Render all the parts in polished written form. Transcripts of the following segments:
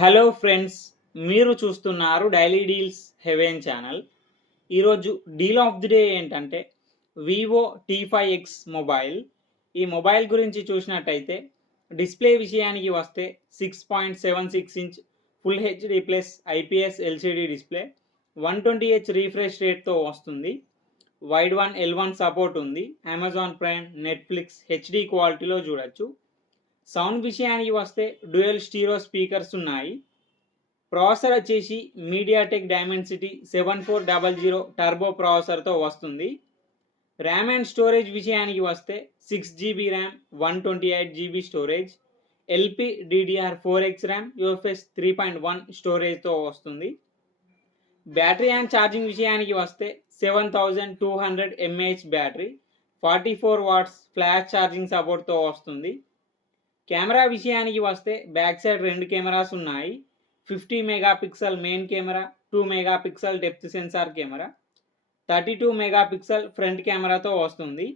Hello friends, మీరు చూస్తున్నారు daily deals heaven channel. ఈరోజు డీల్ ఆఫ్ ది డే ఏంటంటే వివో T5X మొబైల్. ఈ మొబైల్ గురించి చూసినట్టయితే డిస్ప్లే విషయానికి వస్తే 6.76 inch full HD plus IPS LCD display, 120Hz refresh రేట్తో వస్తుంది. వైడ్ వన్ L1 సపోర్ట్ ఉంది. అమెజాన్ ప్రైమ్, నెట్ఫ్లిక్స్ హెచ్డి క్వాలిటీలో చూడొచ్చు. సౌండ్ విషయానికి వస్తే డ్యూయల్ స్టీరియో స్పీకర్స్ ఉన్నాయి. ప్రాసెసర్ వచ్చేసి మీడియాటెక్ డైమెన్సిటీ 7400 టర్బో ప్రాసెసర్తో వస్తుంది. ర్యామ్ అండ్ స్టోరేజ్ విషయానికి వస్తే 6GB RAM, 128GB storage, LPDDR4X RAM, UFS 3.1 స్టోరేజ్తో వస్తుంది. బ్యాటరీ అండ్ ఛార్జింగ్ విషయానికి వస్తే 7200 mAh battery, 44 watts flash charging సపోర్ట్తో వస్తుంది. కెమెరా విషయానికి వస్తే బ్యాక్ సైడ్ 2 కెమెరాస్ ఉన్నాయి. 50 megapixel main camera, 2 megapixel depth censor camera, 32 megapixel front కెమెరాతో వస్తుంది.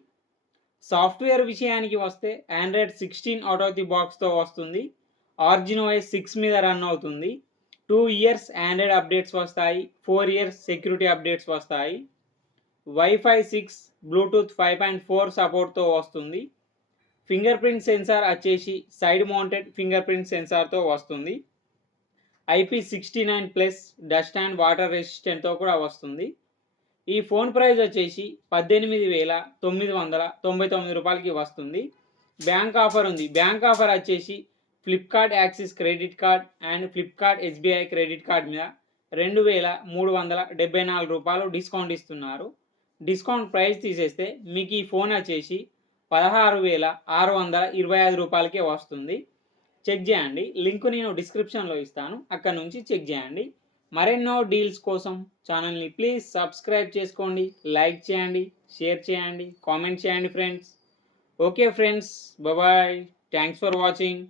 సాఫ్ట్వేర్ విషయానికి వస్తే ఆండ్రాయిడ్ 16 అవుట్ ఆఫ్ ది బాక్స్తో వస్తుంది. ఆర్జిన్ OS 6 మీద రన్ అవుతుంది. 2 ఇయర్స్ ఆండ్రాయిడ్ అప్డేట్స్ వస్తాయి, 4 ఇయర్స్ సెక్యూరిటీ అప్డేట్స్ వస్తాయి. వైఫై 6, బ్లూటూత్ 5.4 సపోర్ట్తో వస్తుంది. ఫింగర్ ప్రింట్ సెన్సార్ వచ్చేసి సైడ్ మౌంటెడ్ ఫింగర్ ప్రింట్ సెన్సార్తో వస్తుంది. IP69+ డస్ట్ అండ్ వాటర్ రెసిస్టెంట్తో కూడా వస్తుంది. ఈ ఫోన్ ప్రైస్ వచ్చేసి 18,999 రూపాయలకి వస్తుంది. బ్యాంక్ ఆఫర్ ఉంది. బ్యాంక్ ఆఫర్ వచ్చేసి Flipkart axis credit card and Flipkart SBI credit card మీద 2,374 రూపాయలు డిస్కౌంట్ ఇస్తున్నారు. డిస్కౌంట్ ప్రైస్ తీసేస్తే మీకు ఈ ఫోన్ వచ్చేసి 16,625 రూపాయలకే వస్తుంది. చెక్ చేయండి. లింక్ నేను డిస్క్రిప్షన్లో ఇస్తాను, అక్కడ నుంచి చెక్ చేయండి. మరెన్నో డీల్స్ కోసం ఛానల్ని ప్లీజ్ సబ్స్క్రైబ్ చేసుకోండి, లైక్ చేయండి, షేర్ చేయండి, కామెంట్ చేయండి friends. Okay friends, bye. Thanks for watching.